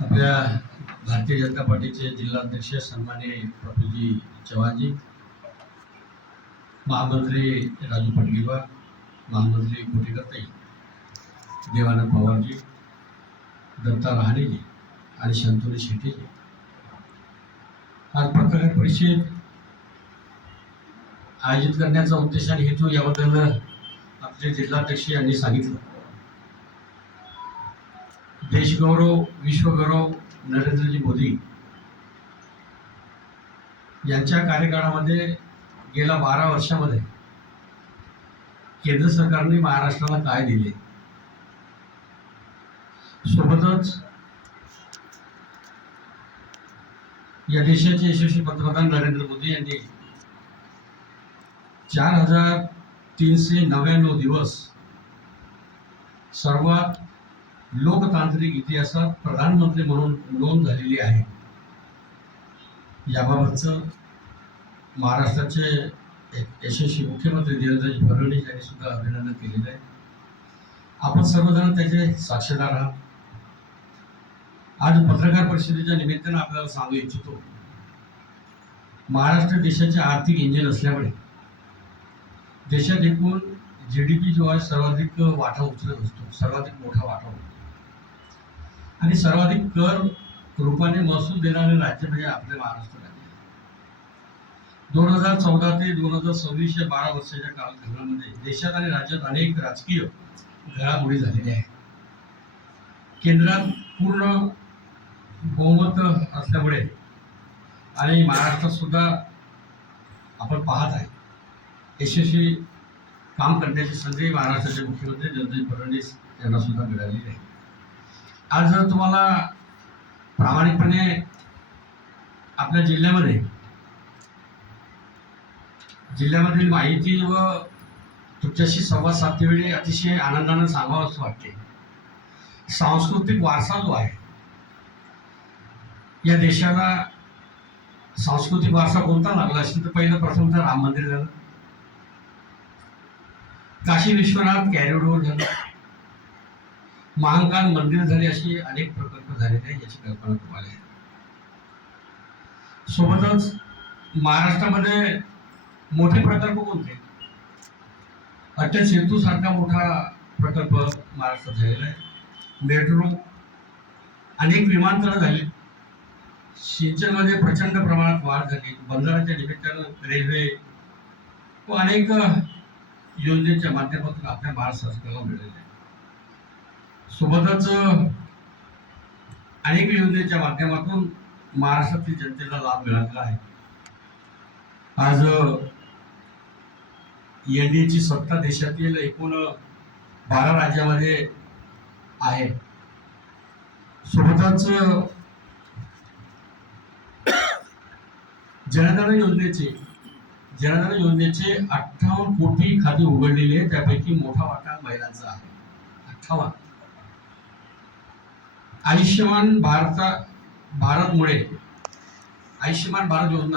आपल्या भारतीय जनता पार्टीचे जिल्हाध्यक्ष सन्माननीय प्रफुल्लजी चव्हाणजी, महामंत्री राजू पटगिवा, महामंत्री कोटेकरताई, देवानंद पवारजी, दत्ता रहाणेजी आणि शंतनू शेट्टीजी, आज पत्रकार परिषद आयोजित करण्याचा उद्देश आणि हेतू याबद्दल आपले जिल्हाध्यक्ष यांनी सांगितलं. देशगौरव विश्वगौरव नरेंद्रजी मोदी यांच्या कार्यकाळामध्ये गेल्या 12 वर्षामध्ये केंद्र सरकारने महाराष्ट्राला काय दिले, सोबतच या देशाचे यशस्वी पंतप्रधान नरेंद्र मोदी यांनी 4399 दिवस सर्वात लोकतांत्रिक इतिहासात प्रधानमंत्री म्हणून नोंद झालेली आहे. याबाबतचं महाराष्ट्राचे यशस्वी मुख्यमंत्री देवेंद्रजी फडणवीस यांनी सुद्धा अभिनंदन केलेलं आहे. आपण सर्वजण त्याचे साक्षीदार आहात. आज पत्रकार परिषदेच्या निमित्तानं आपल्याला सांगू इच्छितो, महाराष्ट्र देशाचे आर्थिक इंजिन असल्यामुळे देशात एकूण GDP जो आहे सर्वाधिक वाटा उचलत असतो, सर्वाधिक मोठा वाटा होतो आणि सर्वाधिक कर रूपाने महसूल देणारे राज्य म्हणजे आपले महाराष्ट्र राज्य. 2014 ते 2026 या 12 वर्षाच्या कालखंडामध्ये देशात आणि राज्यात अनेक राजकीय घडामोडी झालेल्या आहेत. केंद्रात पूर्ण बहुमत असल्यामुळे आणि महाराष्ट्रात सुद्धा आपण पाहत आहे यशस्वी काम करण्याची संधी महाराष्ट्राचे मुख्यमंत्री देवेंद्र फडणवीस यांना सुद्धा मिळालेली आहे. आज तुम्हाला प्रामाणिकपणे आपल्या जिल्ह्यामधील माहिती व तुमच्याशी संवाद साधतेवेळी अतिशय आनंदाने सांगावं असं वाटते. सांस्कृतिक वारसा जो आहे या देशाला, सांस्कृतिक वारसा कोणता लागला असेल तर पहिलं प्रथम तर राम मंदिर झालं, काशी विश्वनाथ कॉरिडॉर झालं, महाकाल मंदिर झाले, अशी अनेक प्रकल्प झालेले आहेत. याची कल्पना तुम्हाला आहे. सोबतच महाराष्ट्रामध्ये मोठे प्रकल्प कोणते, अटल सेतू सारखा मोठा प्रकल्प महाराष्ट्रात झालेला आहे. मेट्रो, अनेक विमानतळ झाली, सिंचनमध्ये प्रचंड प्रमाणात वाढ झाली, बंदराच्या निमित्तानं रेल्वे व अनेक योजनेच्या माध्यमातून आपल्या महाराष्ट्राला मिळालेले आहे. सोबतच अनेक योजनेच्या माध्यमातून महाराष्ट्रातील जनतेला लाभ मिळालेला आहे. आज NDAची सत्ता देशातील एकूण 12 राज्यामध्ये आहे. सोबतच जनधन योजनेचे 58 कोटी खाती उघडलेली आहे. त्यापैकी मोठा वाटा महिलांचा आहे, 58. आयुष्यमान भारतमुळे आयुष्यमान भारत योजना